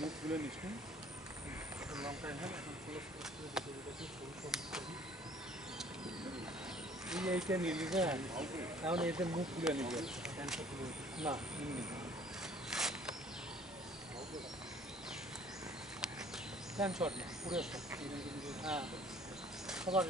মুখ খুলে নিস লঙ্কা এখানে এইটা নিলি না তাহলে এতে মুখ খুলে নিবে না প্যান্ট শর্ট না পুরো হ্যাঁ সবার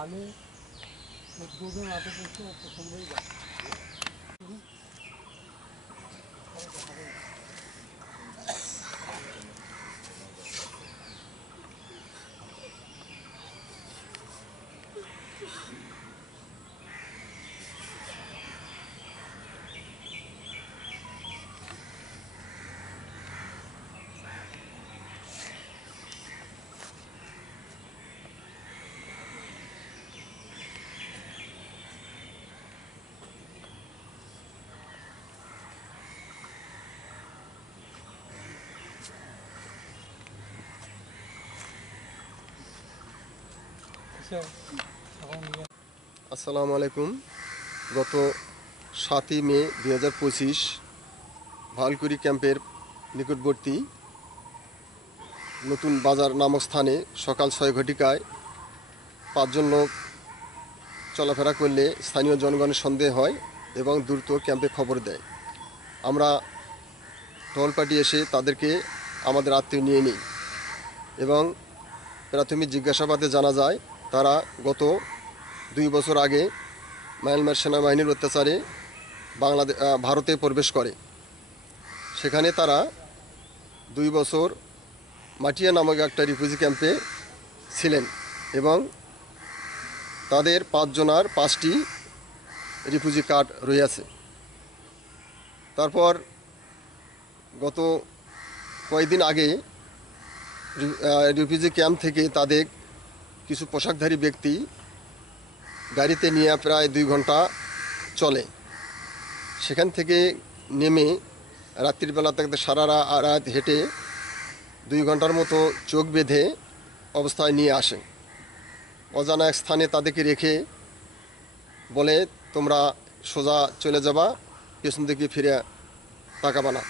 आने दो दिन आते पहुँचते पसंद नहीं जाता আসসালামু আলাইকুম। গত 7ই মে 2025 ভালকুড়ি ক্যাম্পের নিকটবর্তী নতুন বাজার নামক স্থানে সকাল 6 ঘটিকায় 5 জন লোক চলাফেরা করলে স্থানীয় জনগণের সন্দেহ হয় এবং দ্রুত ক্যাম্পে খবর দেয়। আমরা টহল পার্টি এসে তাদেরকে আমাদের আত্মীয় নিয়ে নিই এবং প্রাথমিক জিজ্ঞাসাবাদে জানা যায় তারা গত 2 বছর আগে মায়ানমার সেনাবাহিনীর অত্যাচারে ভারতে প্রবেশ করে। সেখানে তারা 2 বছর মাটিয়া নামক একটা রিফিউজি ক্যাম্পে ছিলেন এবং তাদের 5 জনার 5টি রিফিউজি কার্ড রয়েছে। তারপর গত কয়েকদিন আগে রিফিউজি ক্যাম্প থেকে তাদের কিছু পোশাকধারী ব্যক্তি গাড়িতে নিয়ে প্রায় 2 ঘন্টা চলে। সেখান থেকে নেমে রাত্রিবেলা থেকে সারা রাত হেঁটে 2 ঘন্টার মতো চোখ বেঁধে অবস্থায় নিয়ে আসে। অজানা এক স্থানে তাদেরকে রেখে বলে তোমরা সোজা চলে যাবা, পেছন দিকে ফিরে তাকাবা না।